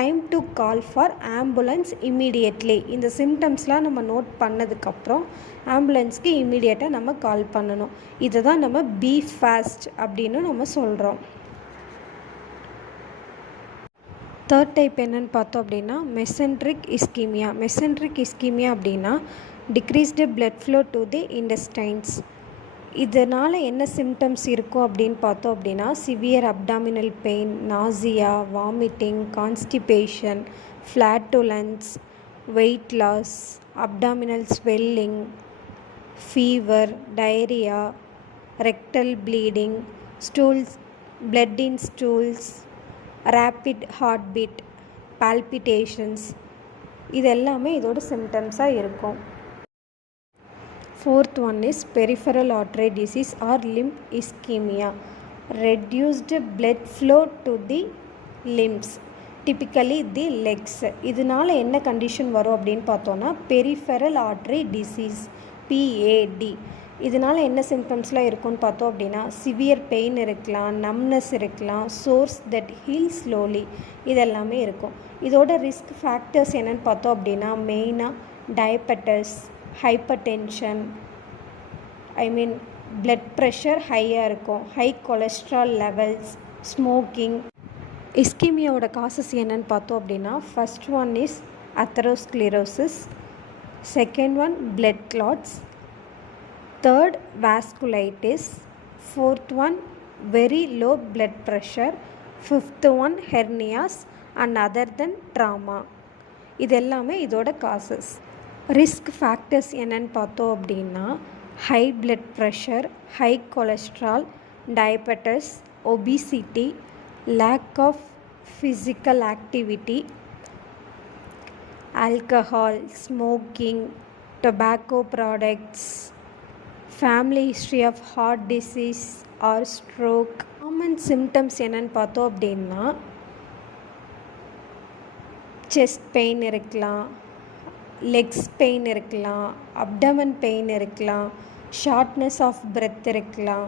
Time to call for ambulance immediately. இந்த சிம்டம்ஸ்லாம் நம்ம note பண்ணதுக்கப்புறம் ஆம்புலன்ஸ்க்கு இம்மீடியட்டாக நம்ம கால் பண்ணணும். இதை தான் நம்ம பி ஃபாஸ்ட் அப்படின்னு நம்ம சொல்கிறோம். தேர்ட் டைப் என்னன்னு பார்த்தோம் அப்படின்னா மெசென்ட்ரிக் இஸ்கீமியா. மெசென்ட்ரிக் இஸ்கீமியா அப்படின்னா decreased blood flow to the intestines. இதனால் என்ன சிம்டம்ஸ் இருக்கும் அப்படின்னு பார்த்தோம் அப்படின்னா severe abdominal pain, nausea, vomiting, constipation, flatulence, weight loss, abdominal swelling, fever, diarrhoea, rectal bleeding, stools, blood in stools, rapid heart beat, palpitations, இது எல்லாமே இதோட சிம்டம்ஸாக இருக்கும். Fourth one is peripheral artery disease or limb ischemia. Reduced blood flow to the limbs, typically the legs. இதனால் என்ன condition வரும் அப்படின்னு பார்த்தோன்னா peripheral artery disease, PAD. இதனால் என்ன சிம்டம்ஸ்லாம் இருக்குன்னு பார்த்தோம் அப்படின்னா சிவியர் பெயின் இருக்கலாம், நம்னஸ் இருக்கலாம், சோர்ஸ் தட் ஹீல் ஸ்லோலி, இதெல்லாமே இருக்கும். இதோட ரிஸ்க் ஃபேக்டர்ஸ் என்னென்னு பார்த்தோம் அப்படின்னா மெயினாக டயபெட்டஸ், ஹைப்பர்டென்ஷன், பிளட் ப்ரெஷர் ஹையாக இருக்கும், ஹை கொலஸ்ட்ரால் லெவல்ஸ், ஸ்மோக்கிங். இஸ்கீமியாவோட காசஸ் என்னன்னு பார்த்தோம் அப்படின்னா first one is atherosclerosis, second one blood clots, third vasculitis, fourth one very low blood pressure, fifth one hernias and other then trauma. இது எல்லாமே இதோட causes. Risk factors என்னன்னு பார்த்தோம் அப்படின்னா high blood pressure, high cholesterol, diabetes, obesity, lack of physical activity, alcohol, smoking, tobacco products, family history of heart disease or stroke. Common symptoms என்னன்னு பார்த்தோம் அப்படின்னா chest pain இருக்கலாம், லெக்ஸ் பெயின் இருக்கலாம், abdomen pain இருக்கலாம், shortness of breath இருக்கலாம்,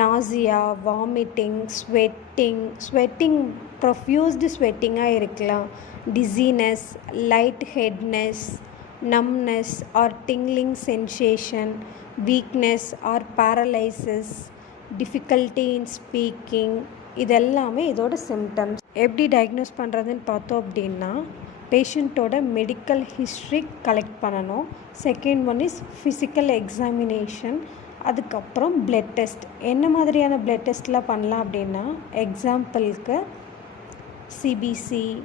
nausea, vomiting, sweating profused ஸ்வெட்டிங்காக இருக்கலாம், dizziness, light headness, numbness or tingling sensation, weakness or paralysis, difficulty in speaking, இதெல்லாமே இதோட சிம்டம்ஸ். எப்படி டயக்னோஸ் பண்ணுறதுன்னு பார்த்தோம் அப்படின்னா பேஷண்ட்டோட மெடிக்கல் ஹிஸ்ட்ரி கலெக்ட் பண்ணணும். Second one is physical examination, அதுக்கப்புறம் பிளட் டெஸ்ட். என்ன மாதிரியான பிளட் டெஸ்ட்லாம் பண்ணலாம் அப்படின்னா எக்ஸாம்பிளுக்கு சிபிசி,